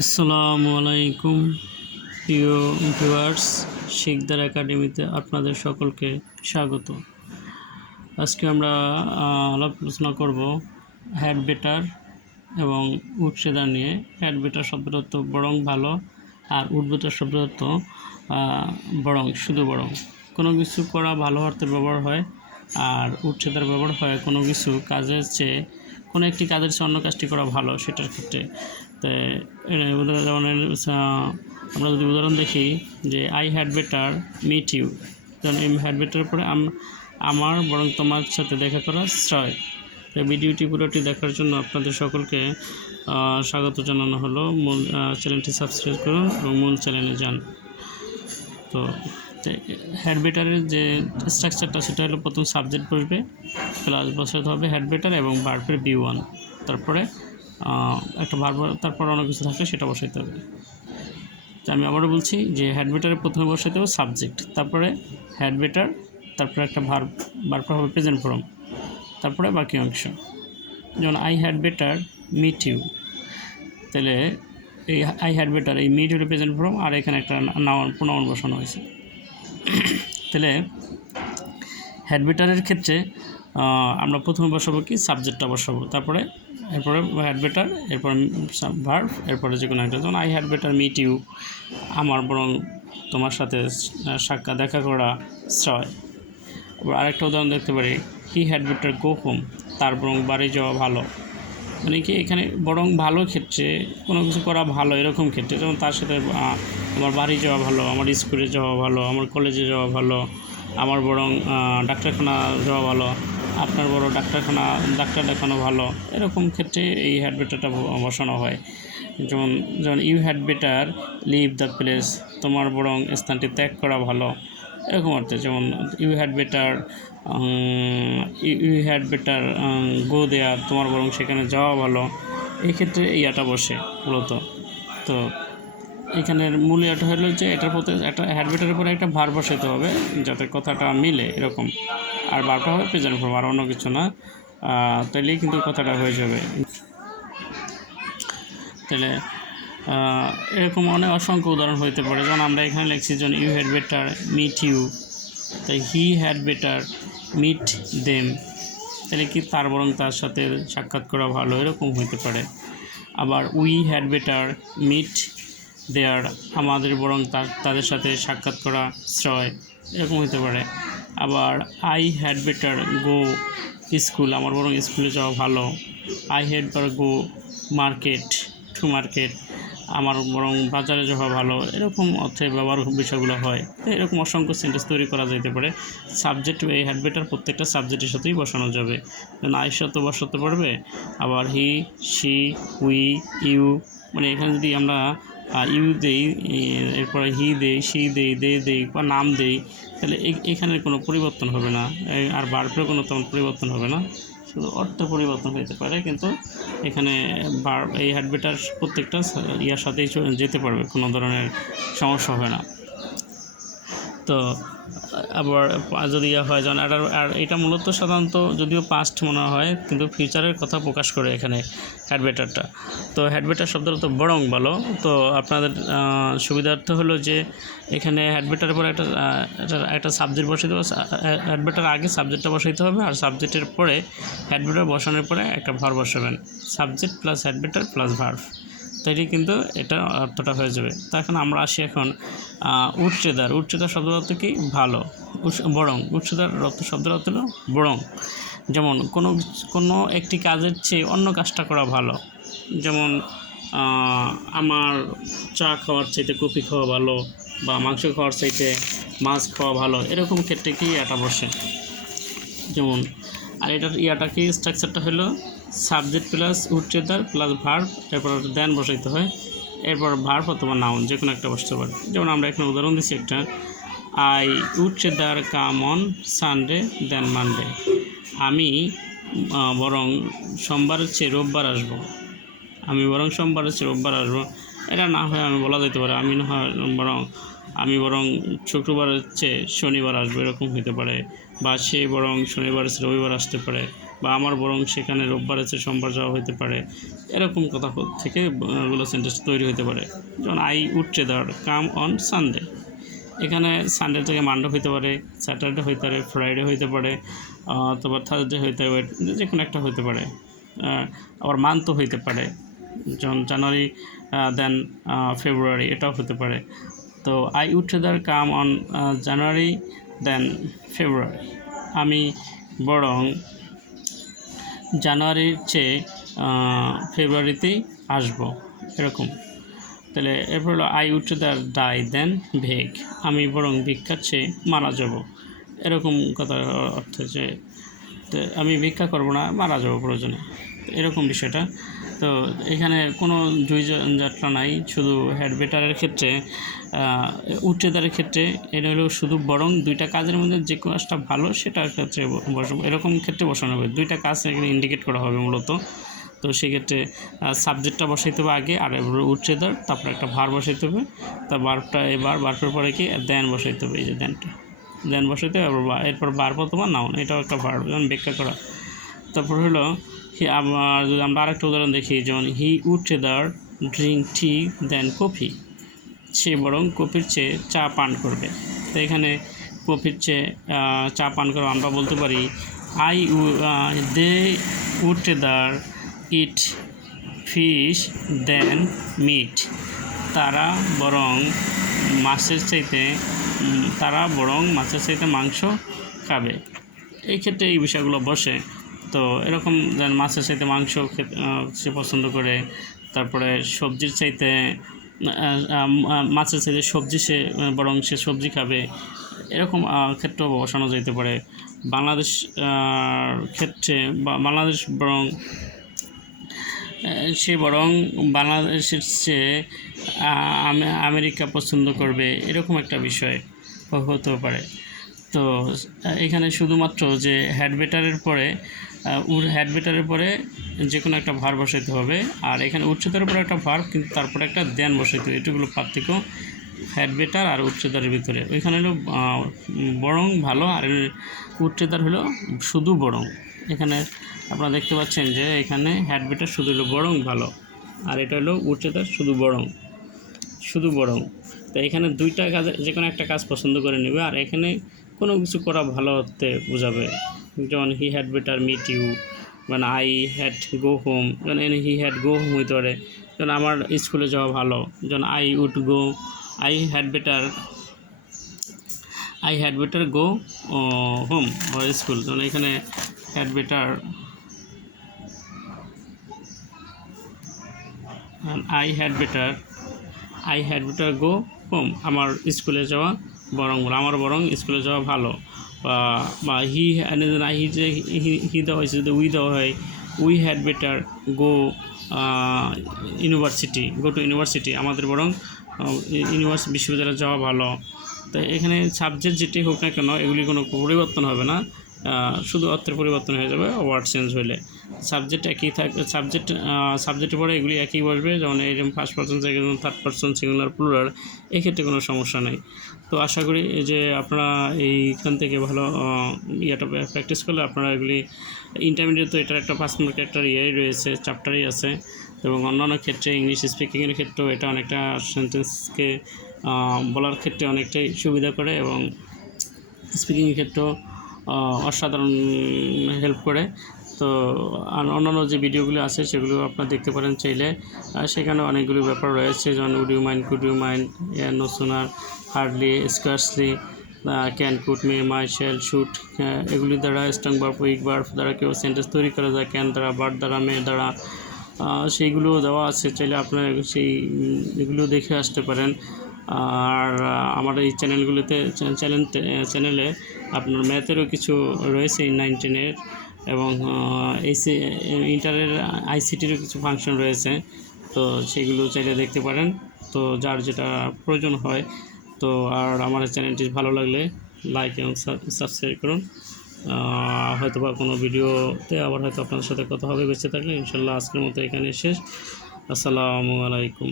আসসালামু আলাইকুম প্রিয় ভিউয়ার্স শিকদার একাডেমিতে আপনাদের সকলকে স্বাগত। আজকে আমরা আহ, আলোচনা করব হ্যাড বেটার এবং উৎসেদার নিয়ে। হ্যাড বেটার শব্দটা তো বরং ভালো আর উদ্বেটার শব্দটা তো বরং শুধু বরং। কোনো কিছু করা ভালো অর্থে ব্যবহার হয় আর উচ্ছেদার ব্যবহার হয় কোনো কিছু কাজের চেয়ে কোনো একটি কাজের চেয়ে অন্য কাজটি করা ভালো সেটার ক্ষেত্রে। যেমন আমরা যদি উদাহরণ দেখি যে I had better meet you যেমন এই হ্যাড বেটার পরে আম- আমার বরং তোমার সাথে দেখা করা শ্রয়। তো ভিডিওটি, পুরোটি দেখার জন্য আপনাদের সকলকে স্বাগত জানানো হলো। মূল চ্যানেলটি সাবস্ক্রাইব করুন এবং মূল চ্যানেলে যান। তো হেড বেটারের যে স্ট্রাকচারটা সেটা হলো প্রথম সাবজেক্ট বসবে প্লাস বসাতে হবে হেড বেটার এবং বার্বের বি ওয়ান তারপরে একটা ভার্ব তারপর অনেক কিছু থাকে, সেটা বসাইতে হবে। তো আমি আবারও বলছি যে হেড প্রথমে বসাইতে হবে সাবজেক্ট তারপরে হেড তারপরে একটা ভার্ব ভার্বটা হবে প্রেজেন্ট ফর্ম তারপরে বাকি অংশ। যেমন I had better meet you তাহলে এই আই হ্যাড বেটার এই মিট হলো প্রেজেন্ট ফর্ম আর এখানে একটা নাউন প্রোনাউন বসানো হয়েছে। তাহলে হেড বেটারের ক্ষেত্রে আমরা প্রথমে বসাবো কি? সাবজেক্টটা বসাবো, তারপরে এরপরে হ্যাড বেটার এরপর ভার্ভ এরপরে যে কোনো একটা। যেমন I had better meet you আমার বরং তোমার সাথে সাক্ষাৎ, দেখা করা শ্রয় আবার আরেকটা উদাহরণ দেখতে পারি। He had better go home তার বরং বাড়ি যাওয়া ভালো। মানে কি, এখানে বরং ভালো ক্ষেত্রে কোনো কিছু করা ভালো, এরকম ক্ষেত্রে। যেমন, তার সাথে আমার বাড়ি যাওয়া ভালো, আমার স্কুলে যাওয়া ভালো, আমার কলেজে যাওয়া ভালো, আমার বরং ডাক্তারখানা যাওয়া ভালো আপনার বড় ডাক্তারখানা, ডাক্তার দেখানো ভালো, এরকম ক্ষেত্রে এই হ্যাড বেটারটা বসানো হয়। যেমন যেমন you had better leave the place তোমার বরং স্থানটি ত্যাগ করা ভালো, এরকম অর্থে। যেমন you had better you had better go there তোমার বরং সেখানে যাওয়া ভালো, এই ক্ষেত্রে এই আটা বসে মূলত। তো, এখানের মূল এটা হলো যে এটার প্রতি একটা হ্যাডবেটারের উপরে একটা ভার বসাতে হবে, যাতে কথাটা মিলে, এরকম। আর ভারটা হবে প্রেজেন্ট ফর্ম আর অন্য কিছু না। তাইলেই কিন্তু কথাটা হয়ে যাবে। তাহলে এরকম অনেক অসংখ্য উদাহরণ হইতে পারে। যেমন আমরা এখানে লিখছি যেমন you had better meet you তাই he had better meet them তাহলে কি তার বরং তার সাথে সাক্ষাৎ করা ভালো? এরকম হইতে পারে। আবার we had better meet there আমাদের বরং তাদের সাথে সাক্ষাৎ করা শ্রয়। এরকম হতে পারে। আবার I had better go school আমার বরং স্কুলে যাওয়া ভালো। I had bar go market to market আমার বরং বাজারে যাওয়া ভালো। এরকম অর্থে ব্যবহার বিষয়গুলো হয়। তো এরকম অসংখ্য সেন্টেন্স তৈরি করা যেতে পারে। সাবজেক্ট এই হ্যাডবেটার প্রত্যেকটা সাবজেক্টের সাথেই বসানো যাবে। যেমন আয়ের সাথে বসাতে পারবে। আবার হি সি উই ইউ মানে এখানে যদি আমরা ইউ দেই এরপরে হি দেই সি দেই দে দেই বা নাম দেই তাহলে এখানের এখানে কোনো পরিবর্তন হবে না। আর বার্বের কোনো তেমন পরিবর্তন হবে না। শুধু অর্থ পরিবর্তন হতে পারে, কিন্তু এখানে বার এই হ্যাডবেটার প্রত্যেকটা ইয়ার সাথেই যেতে পারবে, কোনো ধরনের সমস্যা হবে না। তো, আবার যদি ইয়ে হয়, যেমন আর এটা মূলত সাধারণত যদিও পাস্ট মনে হয়, কিন্তু ফিউচারের কথা প্রকাশ করে এখানে হ্যাডবেটারটা তো হ্যাডবেটার শব্দটা তো বরং ভালো। তো আপনাদের সুবিধার্থ হলো যে এখানে হ্যাডবেটারের পরে একটা একটা- একটা সাবজেক্ট বসাইতে হবে। হ্যাডবেটার আগে সাবজেক্টটা বসাইতে হবে আর সাবজেক্টের পরে হ্যাডবেটার বসানোর পরে একটা ভার বসাবেন। Subject plus had better plus verb তাইলে কিন্তু এটা অর্থটা হয়ে যাবে। তো এখন আমরা আসি এখন আহ, উচ্চেদার শব্দের অর্থ কি? ভালো। বরং। উচ্চেদার অর্থ শব্দের অর্থ হলো বরং। যেমন কোনো কোনো একটি কাজের চেয়ে অন্য কাজটা করা ভালো। যেমন আমার চা খাওয়ার চাইতে কফি খাওয়া ভালো বা মাংস খাওয়ার চাইতে মাছ খাওয়া ভালো এরকম ক্ষেত্রে কি এটা বসে? যেমন আর এটার ইয়াটা কি স্ট্রাকচারটা হলো subject plus would rather plus verb, এরপর দেন বসাইতে হয়। এরপর ভার্ব অথবা নাউন যে কোনো একটা বসতে পারে। যেমন আমরা এখানে উদাহরণ দিচ্ছি একটা, I would rather come on Sunday, than Monday. আমি বরং সোমবারের চেয়ে রোববার আসব। আমি বরং সোমবারের চেয়ে রোববার আসব। এটা না হয় আমি বলা যেতে পারে, আমি না হয় বরং, আমি বরং শুক্রবারের চেয়ে শনিবার আসব, এরকম হতে পারে। বা সে বরং শনিবার চেয়ে রবিবার আসতে পারে। বা আমার বরং সেখানে রোববার আছে, সোমবার যাওয়া হতে পারে। এরকম কথা থেকে এগুলো সেন্টেন্স তৈরি হতে পারে। যেমন I would rather come on Sunday এখানে সানডে থেকে মানডে হইতে পারে স্যাটারডে হইতে পারে ফ্রাইডে হইতে পারে অথবা থার্সডে হইতে পারে যে কোনো একটা হইতে পারে। আবার মান্থও হইতে পারে। যেমন জানুয়ারি দেন ফেব্রুয়ারি এটাও হতে পারে। তো I would rather come on January than February আমি বরং জানুয়ারির চেয়ে ফেব্রুয়ারিতেই আসব, এরকম। তাহলে এরপর হলো I would rather die than beg আমি বরং ভিক্ষার চেয়ে মারা যাব। এরকম কথা অর্থ যে আমি ভিক্ষা করব না, মারা যাব প্রয়োজনে। এরকম বিষয়টা। তো এখানে কোনো জয় যাত্রা নাই, শুধু হেড বেটারের ক্ষেত্রে উচ্চতারের ক্ষেত্রে এটা হলো শুধু বরং দুইটা কাজের মধ্যে যে কাজটা ভালো, সেটার ক্ষেত্রে বসাবো, এরকম ক্ষেত্রে বসানো হবে। দুইটা কাজ এখানে ইন্ডিকেট করা হবে মূলত। তো সেক্ষেত্রে সাবজেক্টটা বসাইতে হবে আগে, আর উচ্চতার, তারপর একটা ভার বসাইতে হবে। তা বারটা এবার বারটার পরে কি? দেন বসাইতে হবে, এই যে দেনটা দেন বসাইতে হবে এরপর বার প্রথমা নাও এটাও একটা ভার যেমন ব্যাখ্যা করা। তারপর হলো, হি আমার যদি আমরা আরেকটা উদাহরণ দেখি, যেমন he would rather drink tea than coffee সে বরং কফির চেয়ে চা পান করবে। তো এখানে কফির চেয়ে চা পান করবে আমরা বলতে পারি, I uh they would rather eat fish than meat. তারা বরং মাছের চাইতে তারা বরং মাছের চাইতে মাংস খাবে। এই ক্ষেত্রে এই বিষয়গুলো বসে। তো এরকম যেন মাছের চাইতে মাংস সে পছন্দ করে, তারপরে সবজির চাইতে মাছের চাইতে সবজি সে বরং সে সবজি খাবে, এরকম ক্ষেত্রেও বসানো যেতে পারে। বাংলাদেশ ক্ষেত্রে বাংলাদেশ বরং সে বরং বাংলাদেশের চেয়ে আমেরিকা পছন্দ করবে, এরকম একটা বিষয় হতেও পারে। তো এখানে শুধুমাত্র যে হ্যাডবেটারের পরে উর হ্যাডবেটারের পরে যে কোনো একটা ভার বসাইতে হবে। আর এখানে উচ্চতার উপরে একটা ভার কিন্তু তারপরে একটা দেন বসাইতে হবে। এটুকুলো পার্থক্য হ্যাডবেটার আর উচ্চতার ভিতরে। ওইখানে হলো বরং ভালো, আর উচ্চতার হলো শুধু বরং। এখানে আপনারা দেখতে পাচ্ছেন যে এখানে হ্যাডবেটার শুধু হলো বরং ভালো, আর এটা হলো উচ্চতার শুধু বরং শুধু বরং। তো এখানে দুইটা কাজ যে কোনো একটা কাজ পছন্দ করে নেবে। আর এখানে কোনো কিছু করা ভালো হতে বোঝাবে। যেমন he had better meet you মানে আই হ্যাড গো হোম যেমন হি হ্যাড গো হোম হইতে পারে। যেমন, আমার স্কুলে যাওয়া ভালো। যেমন I would go I had better I had better go home school. যেমন, এখানে had better I had better I had better go home আমার স্কুলে যাওয়া বরং আমার বরং স্কুলে যাওয়া ভালো। বা বা না হি যে, হি দেওয়া হয়েছে, যদি উই দেওয়া হয়, we had better go university go to university আমাদের বরং ইউনিভার্সিটি বিশ্ববিদ্যালয়ে যাওয়া ভালো। তো এখানে সাবজেক্ট যেটি হোক না কেন এগুলি কোনো পরিবর্তন হবে না। শুধু অর্থের পরিবর্তন হয়ে যাবে ওয়ার্ড চেঞ্জ হলে সাবজেক্ট একই থাকবে সাবজেক্ট সাবজেক্টের পরে এগুলি একই বসবে, যেমন এরকম first person second third person singular plural এক্ষেত্রে কোনো সমস্যা নেই। তো আশা করি যে আপনারা এইখান থেকে ভালো ইয়েটা প্র্যাকটিস করলে আপনারা এগুলি ইন্টারমিডিয়েট তো এটার একটা পাঁচ মার্কের একটা ইয়ে রয়েছে চ্যাপ্টারই আছে। এবং অন্যান্য ক্ষেত্রে ইংলিশ স্পিকিংয়ের ক্ষেত্রেও এটা অনেকটা সেন্টেন্সকে বলার ক্ষেত্রে অনেকটাই সুবিধা করে এবং স্পিকিংয়ের ক্ষেত্রেও অসাধারণ হেল্প করে। তো আর অন্যান্য যে ভিডিওগুলো আছে সেগুলো আপনারা দেখতে পারেন চাইলে। সেখানে অনেকগুলো ব্যাপার রয়েছে যেমন would you mind could you mind no sooner hardly scarcely can could may might shell shoot এগুলি দ্বারা স্ট্রং বার্ফ উইক বার্ফ দ্বারা কেউ সেন্টেন্স তৈরি করা যায় ক্যান দ্বারা বার্ড দ্বারা মে দ্বারা। আহ, সেইগুলো দেওয়া আছে চাইলে আপনারা সেই এগুলো দেখে আসতে পারেন। আর আমার এই চ্যানেলগুলোতে চ্যানেল চ্যানেলে আপনার ম্যাথেরও কিছু রয়েছে নাইন টেনের এবং এসি, ইন্টারের আইসিটিরও কিছু ফাংশন রয়েছে। তো সেগুলো চাইলে দেখতে পারেন। তো যার যেটা প্রয়োজন হয়, তো আর আমার চ্যানেলটি ভালো লাগলে লাইক এবং সাবস্ক্রাইব করুন। হয়তো বা কোনো ভিডিওতে আবার হয়তো আপনাদের সাথে কথা হবে, বেঁচে থাকলে। ইনশাল্লাহ আজকের মতো এখানে শেষ। আসসালামু আলাইকুম।